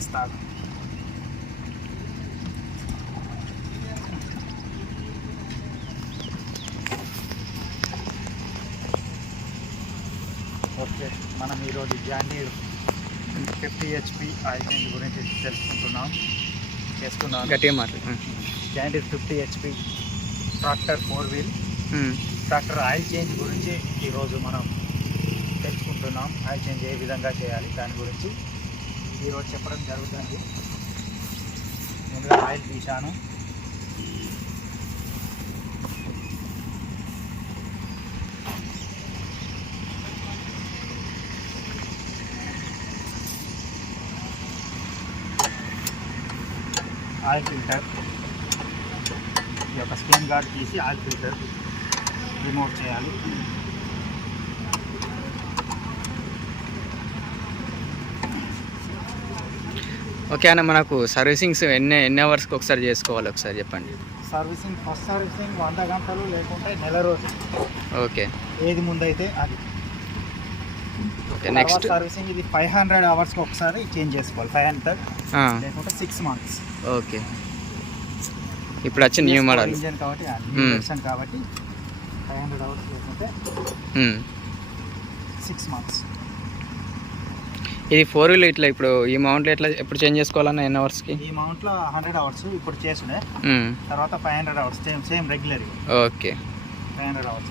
వేస్తాడు ఓకే మనం ఈరోజు John Deere fifty HP oil change గురించి తెలుసుకుంటున్నాం. చేసుకున్నాం గట్టిగా మాట్లాడు. John Deere fifty HP tractor four wheel tractor oil change గురించి ఈరోజు మనం తెలుసుకుంటున్నాం. ఆయిల్ చేంజ్ ఏ విధంగా చేయాలి దాని గురించి ఈరోజు చెప్పడం జరుగుతుంది. ముందుగా ఆయిల్ తీశాను. Oil filter. ఈ యొక్క స్క్రీన్ గార్డ్ తీసి ఆయిల్ ఫిల్టర్ రిమూవ్ చేయాలి. ఓకే అన్న మనకు సర్వీసింగ్స్ ఎన్ని ఎన్ని అవర్స్కి ఒకసారి చేసుకోవాలి? ఒకసారి చెప్పండి. సర్వీసింగ్ ఫస్ట్ సర్వీసింగ్ వంద గంటలు లేకుంటే నెల రోజులు ఓకే. ఏది ముందైతే అది. Okay next. సర్వీసింగ్ ఇది ఫైవ్ హండ్రెడ్ అవర్స్కి ఒకసారి చేంజ్ చేసుకోవాలి ఫైవ్ హండ్రెడ్. లేకుంటే సిక్స్ మంత్స్. ఓకే. ఇప్పుడు వచ్చి న్యూ మోడల్ ఇంజన్ కాబట్టి Hmm. కాబట్టి ఫైవ్ హండ్రెడ్ అవర్స్ లేకుంటే సిక్స్ మంత్స్. ఇది ఫోర్ వీల్ ఇట్లా ఇప్పుడు ఈ మౌంట్లో ఎట్లా ఎప్పుడు చేంజ్ చేసుకోవాలన్న ఎన్ని అవర్స్కి ఈ మౌంట్లో హండ్రెడ్ అవర్స్ ఇప్పుడు చేసుడే. తర్వాత five hundred hours same same regular okay five hundred hours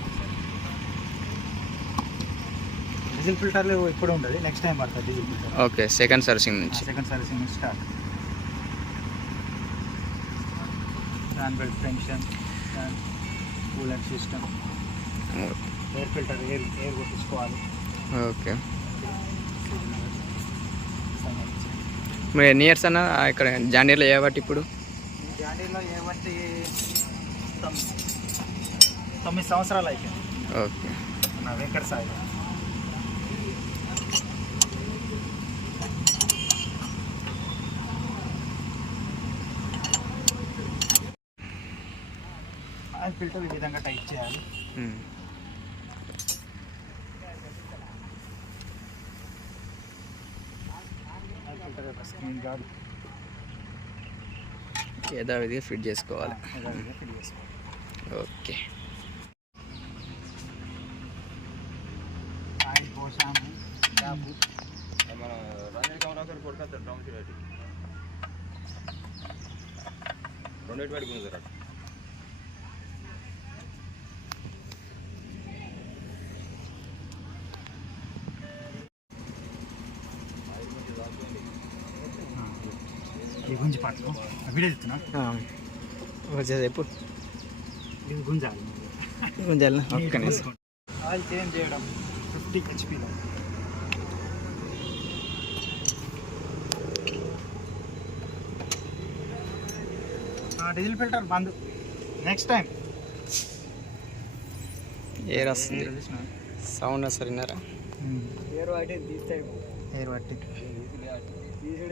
diesel ఫిల్టర్లు ఇప్పుడు ఉండదు నెక్స్ట్ టైం పడుతుంది diesel filter okay second servicing నుంచి. Second servicing start fan belt tension coolant system air filter air air కొట్టించుకోవాలి. Okay మీరు ఎన్ని years అన్న? ఇక్కడ జాండీర్లో చేయబట్టి ఇప్పుడు? తొమ్- తొమ్మిది సంవత్సరాలు అయిపోయింది. ఓకే. నా వెంకట సాయి. ఫిల్టర్ ఈ విధంగా టైట్ చేయాలి. స్క్రీన్ గార్డ్ యథావిధిగా ఫిట్ చేసుకోవాలి యథావిధిగా ఫిట్ చేసుకోవాలి ఓకే ఆయిల్ పోసాము క్యాప్ ఈ గుంజి పట్టుకో వీడియో చెప్తున్నా. ఎప్పుడు ఇది గుంజాలి. ఒక్క నిమిషం. ఆయిల్ చేంజ్ చేయడం ఫిఫ్టీ హెచ్పిలో డీజిల్ ఫిల్టర్ బంద్. నెక్స్ట్ టైం ఎయిర్ వస్తుంది. సౌండ్ వస్తుంది విన్నారా? ఏరు పట్టి తీస్తాయి ఏరు పట్టి తీసు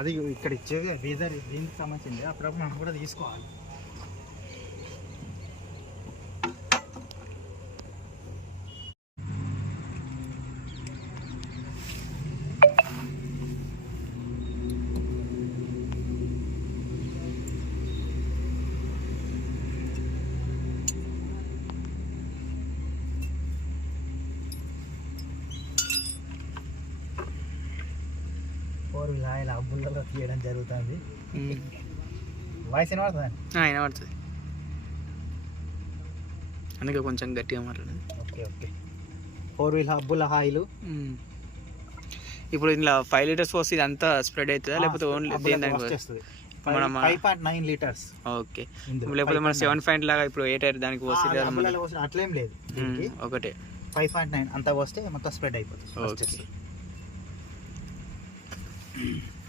అది ఇక్కడ ఇచ్చేది బీదర్ దీనికి సంబంధించింది. అప్పుడప్పుడు మనం కూడా తీసుకోవాలి. వీల్ ఆయిల్ అబ్బుల్లో తీయడం జరుగుతుంది. వాయిస్ వినబడుతుంది? అయినా పడుతుంది అందుకే కొంచెం గట్టిగా మాట్లాడండి ఓకే ఓకే. ఫోర్ వీల్ హబ్బుల ఆయిల్ ఇప్పుడు ఇందులో ఫైవ్ లీటర్స్ పోస్తే ఇది అంతా స్ప్రెడ్ అవుతుందా? లేకపోతే ఓన్లీ మనం- five point nine litres. Okay. లేకపోతే మన సెవెన్ పాయింట్ లాగా ఇప్పుడు ఏ టైర్ దానికి పోస్తే అట్లేం లేదు ఒకటే. ఫైవ్ పాయింట్ నైన్ అంతా వస్తే మొత్తం స్ప్రెడ్ అయిపోతుంది. Mm-hmm.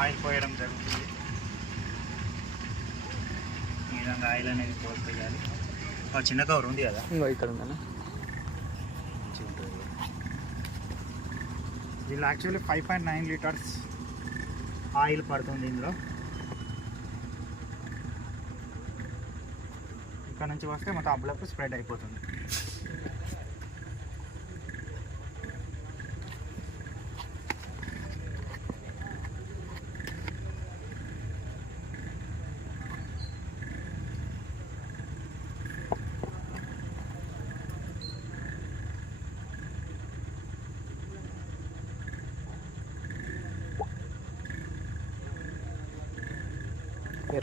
ఆయిల్ పోయడం జరుగుతుంది. ఈ విధంగా ఆయిల్ అనేది పోసేయాలి ఆ చిన్న కవర్ ఉంది కదా? ఇంకో ఇక్కడ ఉందన్న. దీనిలో actually five point nine litres oil పడుతుంది ఇందులో. ఇక్కడ నుంచి వస్తే మొత్తం అబ్బలకు స్ప్రెడ్ అయిపోతుంది.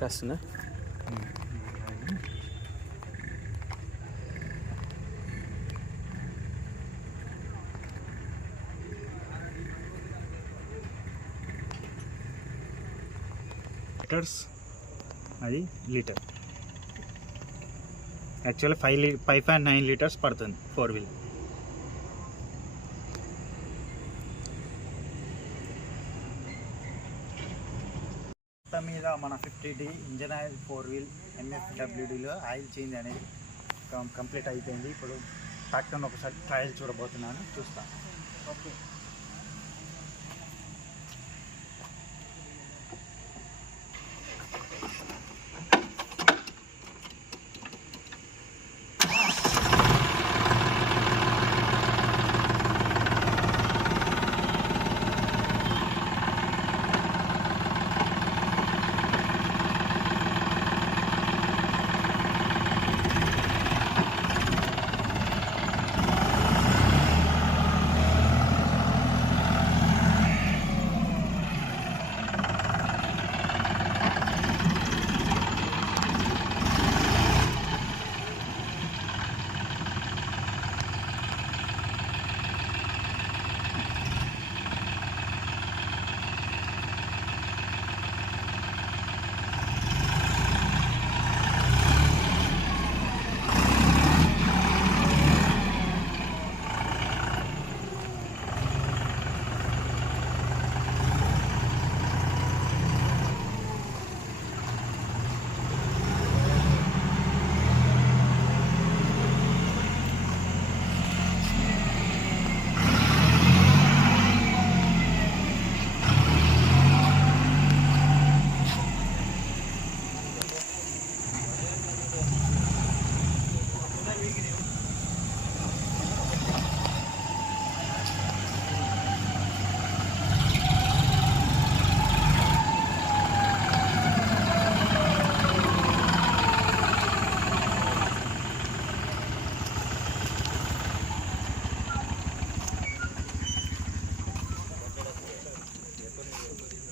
పేరు లీటర్స్ అది లీటర్. యాక్చువల్లీ ఫైవ్ లీ ఫైవ్ పాయింట్ నైన్ లీటర్స్ పడుతుంది ఫోర్ వీల్ మొత్తం మీద మన fifty D engine oil four wheel ఎంఎఫ్డబ్ల్యూడిలో oil change అనేది కంప్లీట్ అయిపోయింది. ఇప్పుడు ట్రాక్టర్ని ఒకసారి ట్రయల్ చూడబోతున్నాను. చూస్తాను. ఓకే.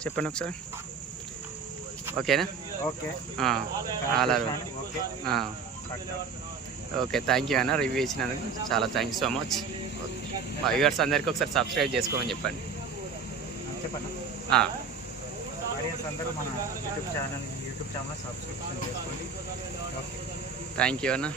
చెప్పండి ఒకసారి. ఓకేనా? ఓకే. అలా ఓకే. థ్యాంక్ యూ అన్న రివ్యూ ఇచ్చినందుకు చాలా థ్యాంక్ యూ సో మచ్ మా వ్యూవర్స్ అందరికీ ఒకసారి సబ్స్క్రైబ్ చేసుకోమని చెప్పండి. చెప్పండి అందరూ మన YouTube channel YouTube channel subscription చేసుకోండి. ఓకే. థ్యాంక్ యూ అన్న.